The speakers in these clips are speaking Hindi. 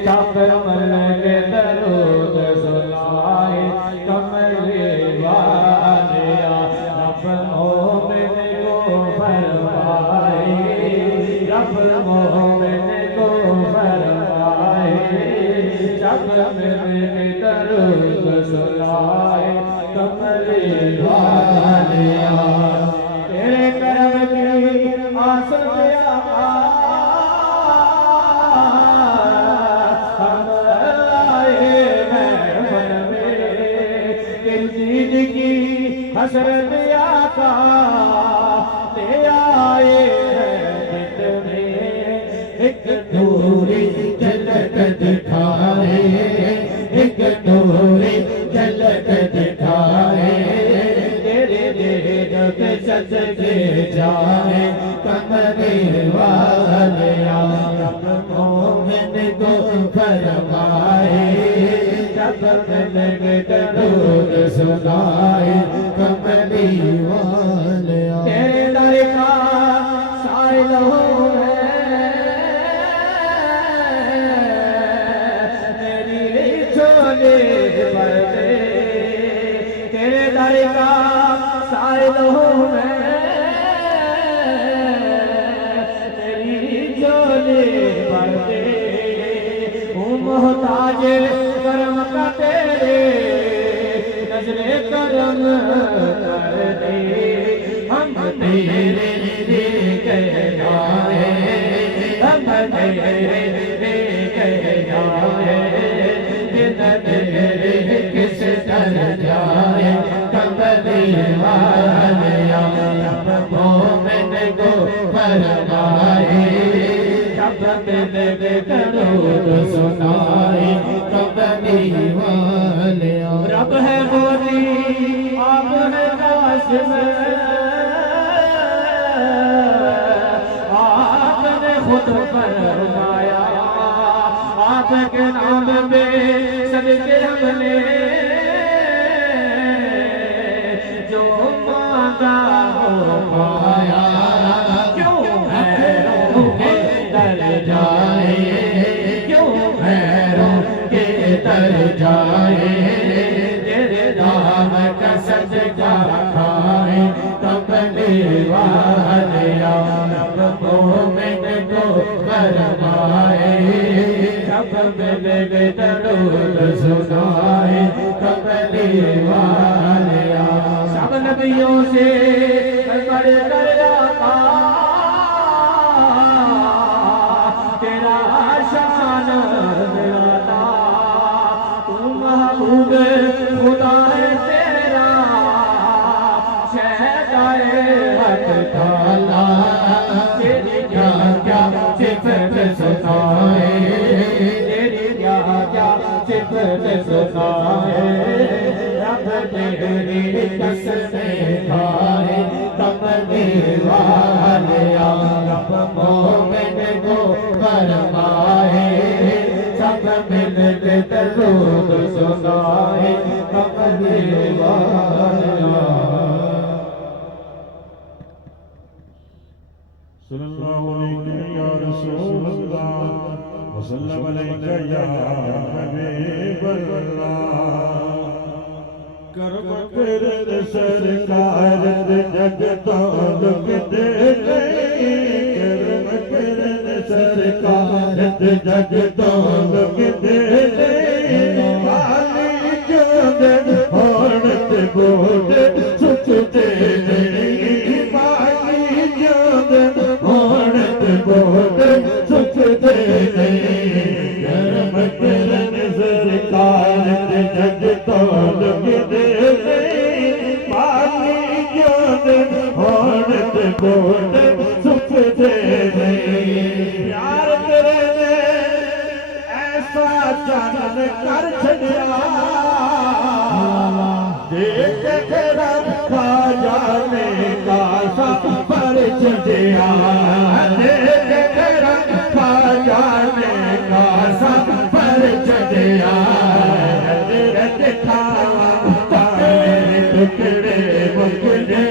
कमल के दरूद सुनाए कमली वालिया रब मोमिन को फरमाए रब मोमिन को फरमाए कमल के दरूद सुनाए कमली वालिया तेरे करम की आस हसरत आका ले आए जितने एक नूरी झलक दिखाए एक नूरी झलक दिखाए तेरे जब सजदे जाए कमरे वालिया रब मोमिन को फरमाए जब मिल दरूद सुनाए कमली वालिया तेरे दर का साइल हूँ मेरी झोली भर दे तेरे दर का साइल हूँ मेरी झोली भर दे हूँ मोहताज करम का तेरे नजरे करम कर दे हम तेरे कह जाए हम तेरे कह जाए जिन तेरे किस दर जाए कमली वालिया रब मोमिन को फरमाए जब मिल दरूद सुनाए कमली वालिया रब है मोदी आप है कासिम आपने खुद फरमाया आपके नाम पे सदके हमने जो मांगा हो पाया क्यों भैरों के दर जाए क्यों भैरों के दर जाए तेरे नाम का सदका खाए कमली वालिया रब मोमिन को फरमाए जब मिल दरूद सुनाए कमली वालिया सब नबियों से बढ़ कर आका तेरा शान निराला तू महबूब खुदा है तेरा शहदाए हक ताला तेरी क्या क्या सिफत सुनाए तेरी क्या क्या सिफत सुनाए रब तेरी कसमें खाए कमली वालिया रब मोमिन को फरमाए सब मिल दरूद सुनाए कमली वालिया सल्लल्लाहु अलैहि या रसूल अल्लाह वसल्लम अलैका या हबीब अल्लाह करम कर सरकार जग तौलक दे करम कर सरकार जग तौलक दे माली जोदन होणत बोध सुच दे माली जोदन होणत बोध सुच दे करम कर सरकार जग तौलक दे माली जोदन होणत बोध सुख दे प्यार तेरे ने ऐसा चानन कर छड़िया देख के रखा जाने का सफर छड़िया देख के रखा जाने का सफर छड़िया दिखावा टुकड़े मुकड़े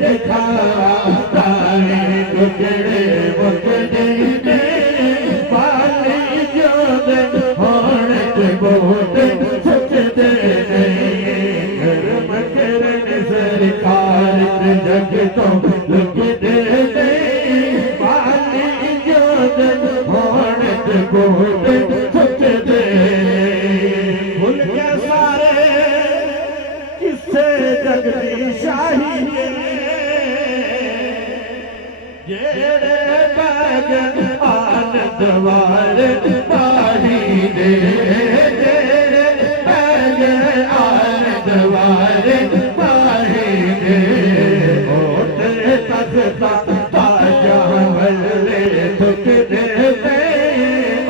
दिखावा टुकड़े मुकड़े होण ते गोटे झुकदे भुल के सारे किसे जगदी शाही जेड़े बैगन आनंद वाले पाही दे जेड़े बैगन आनंद वाले पाही दे ओते तख्ता ताजा वल्ले दुख दे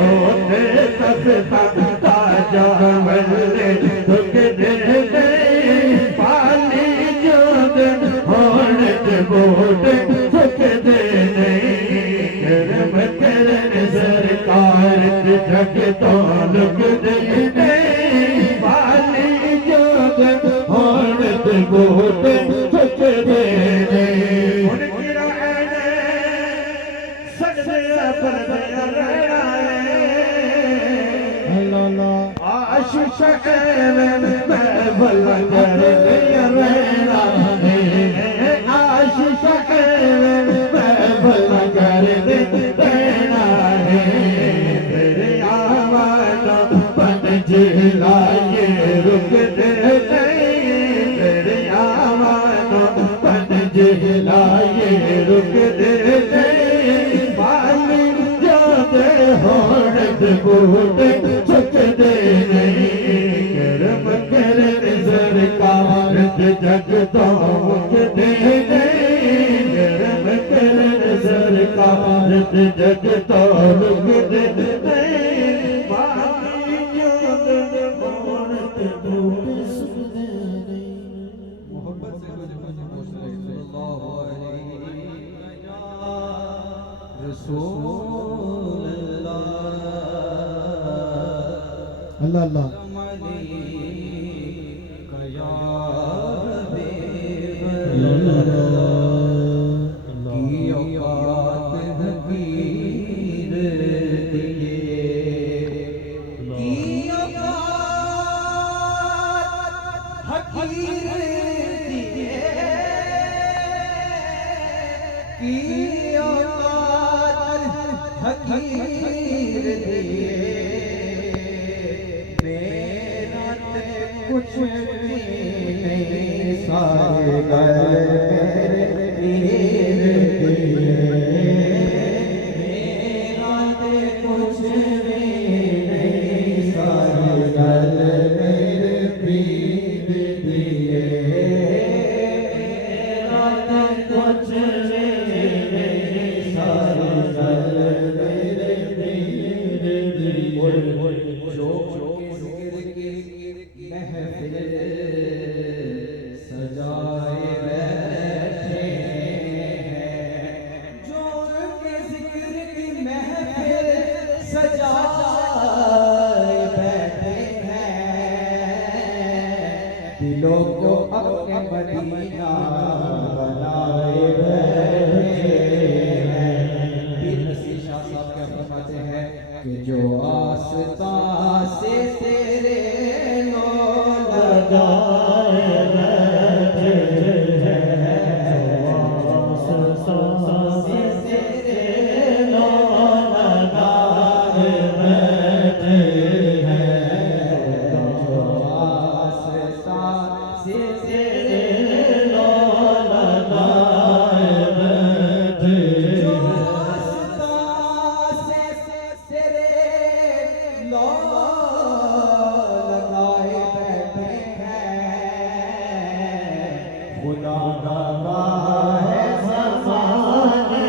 ओते तख्ता ताजा वल्ले दुख दे पानी जोद होण ते बोट सरकार जग तो लुक दे वाली जोग होण ते गोट झुक दे उनकी राह सजदे पर रहना है आशीष में भला कर रहना है आशीष में भला कर रहना है तेरे आवाज़ बन जिलाए रुक दे तेरे आवाज़ बन जिलाए रुक दे बाली जो दे होण ते गोटे झुक दे करम कर सरकार जग तो मुक दे करम कर सरकार जग तो लुक दे बाली जोग होण ते गोटे झुक दे मोहब्बत से सल्लल्लाहु अलैहि रसूल अल्लाह अल्लाह कुछ नहीं सारे मेरे पीर मेरा ते कुछ नहीं सारे मेरे पीर दिए मेरा ते कुछ नहीं सारे मेरे पीर दिए जो महफिल सजाए बैठे हैं जो उनके जिक्र की महफिल सजाए बैठे हैं दिलों को अपने मदीना बनाए बैठे हैं पीर नसीर शाह साहब क्या फरमाते हैं कि जो आस्था से तेरे खुदा है ज़माने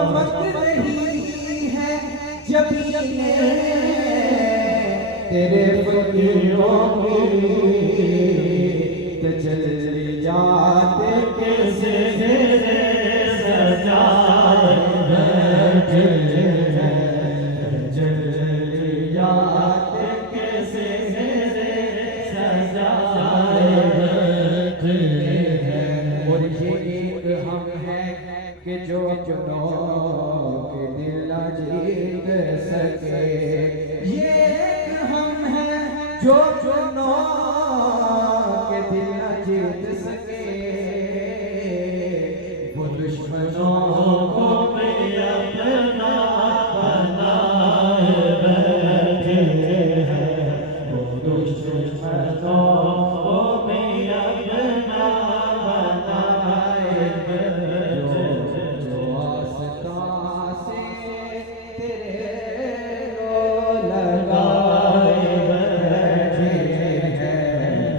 चमक रही है जबीने तेरे फकीरों की तजल्ली जाते कैसे सजाए बैठे तजल्ली जाते कैसे सजाए बैठे और ये एक हम हैं कि जो अपनों के दिल न जीत सके। ये एक हम हैं जो अपनों के दिल न जीत सके। वो दुश्मनों को मैं अपना बनाए बैठे हैं वो दुश्मनों को मैं अपना बनाए बैठे जो आस्था से तेरे रो लगाए बैठे हैं।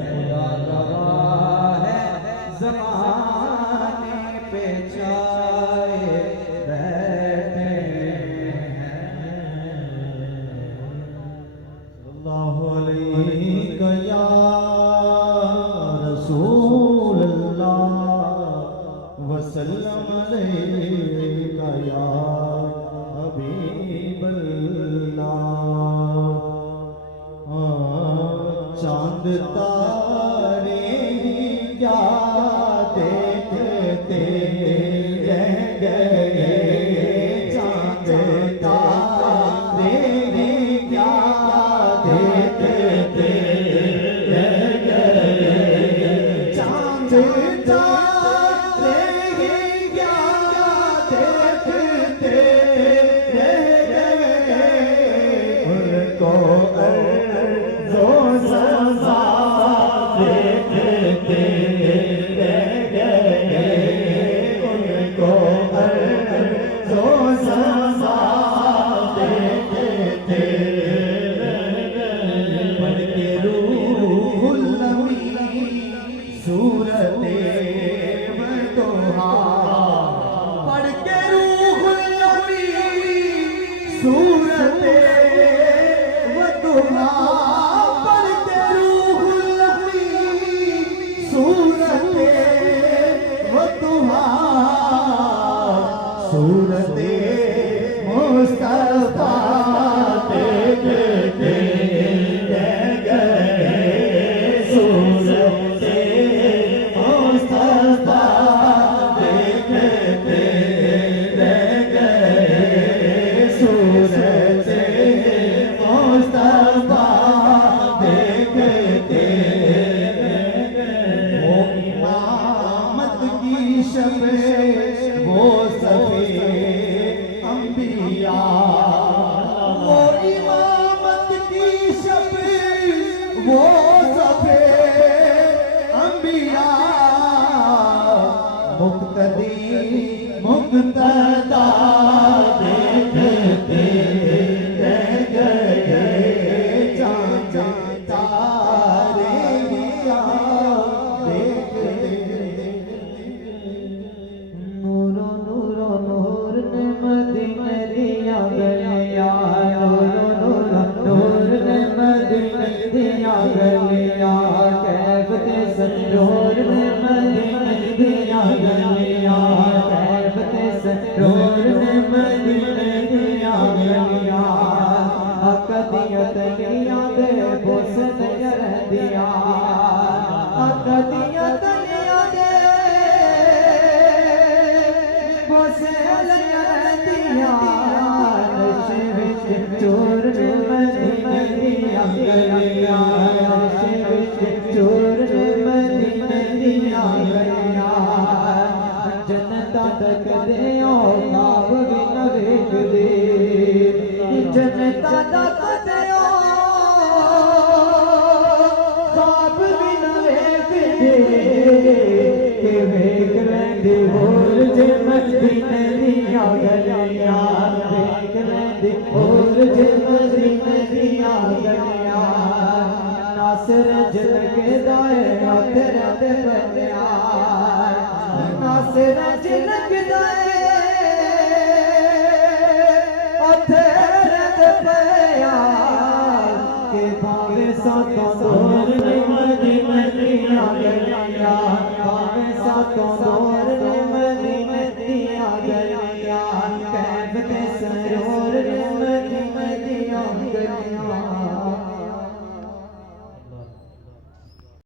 खुदा गवाह है ज़माने पे छाए बैठे हैं। सल्लल्लाहु अलैहि या रसूल अल्लाह वसल्लम अलैका या हबीब अल्लाह। चांद तारे क्या देखते रह गए। चांद तारे क्या देखते रह गए। चांद तारे क्या देखते रह गए। उनको अर्ज़ो सज़ा देखते रह गए। उनको अर्ज़ो सज़ा देखते रह गए। पढ़ के रूहुल अमीन सूरते बतोहा। पढ़ के रूहुल अमीन सूरते बतोहा। पढ़ के रूहुल अमीन सूरते बतोहा। सूरते मुस्तफा देखते रह गए। सूरते मुस्तफा देखते रह गए। सूरते मुस्तफा देखते रह गए। वो इमामत की शब वो सफे अंबिया। वो इमामत की शब वो सफे अंबिया। मुक्तदी मुक्तदा देखते रह गए। चांद तारे क्या देखते। नूरो नूरो नूर ने मदीने दिया गलिया। नूरो नूरो नूर ने मदीने दिया गलिया। कैफ ते संजोर ने मदीने दिया गलिया। कैफ ते संजोर ने मदीने दिया गलिया। अकदिया तलिया दे बोस नजर दिया। अकदिया तलिया दे बोसे नजर दिया। नशे विच चोर ने मदीने दिया गलिया। नशे विच चोर ने मदीने दिया गलिया। जनता तक दे औलाब भी न वेखदे। जनता तक दे ख्वाब भी न वेखदे। कि वेख लेंदे होर जे मदीने दिया गलिया। वेख लेंदे होर जे मदीने दिया गलिया। नासिर जिनके दाए तेरे ते बनिया। नासिर जिनके दाए यार के भावे सातों दौर मदीना गया, भावे सातों दौर मदीना